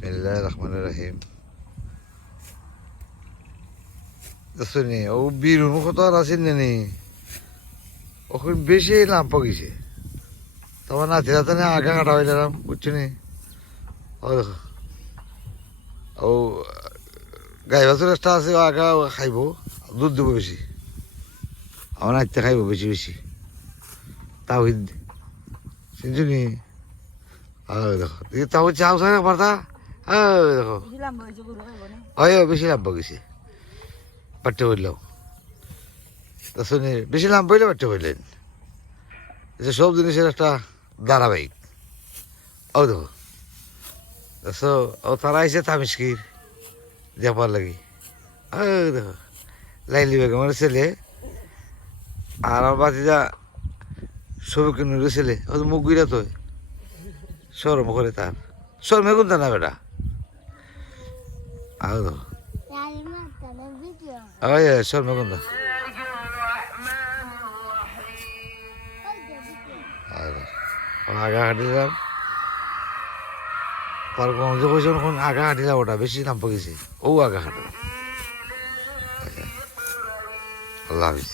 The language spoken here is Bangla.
বিসমিল্লাহির রহমানির রহিম। শুনি ও বীর কত আর আছেন নি ওখানে বেশি লাভ পাকিছে তোমার নাতি রাতে আগা কাটা হইলাম বুঝছো নি। ও দেখো ও গাই বাছুর একটা আছে ও আগা খাইব দুধ দেবো বেশি আমার নাচতে খাইব বেশি বেশি তাও চিনছো নি। দেখো তাও চাও চাই না পারতা দেখো হয় বেশি লাভ পাকিছে পাঠ্য বললাম তা শুনি বেশি লাভ পাইলে পাঠ্য বললেন যে সব জিনিসের একটা ধারাবাহিক। ও দেখো দেখো ও তারা আইসে তামিস্কির দেখার লাগি। ও দেখো লাইলি বেগমের ছেলে আর আমার বাতিজা সবিকিনুর ছেলে ও তো মুখ গিরা তো সরম করে তার শর্মে কোনটা না বেটা। আও দেখো ওই শর্মে কোনটা আগা হাঁটিলাম তার কম যে কইছে কোন আগা হাঁটিলাম ওটা বেশি নাম পড়েছে ও আগা হাঁটলাম। আচ্ছা আল্লাহ হাফিজ।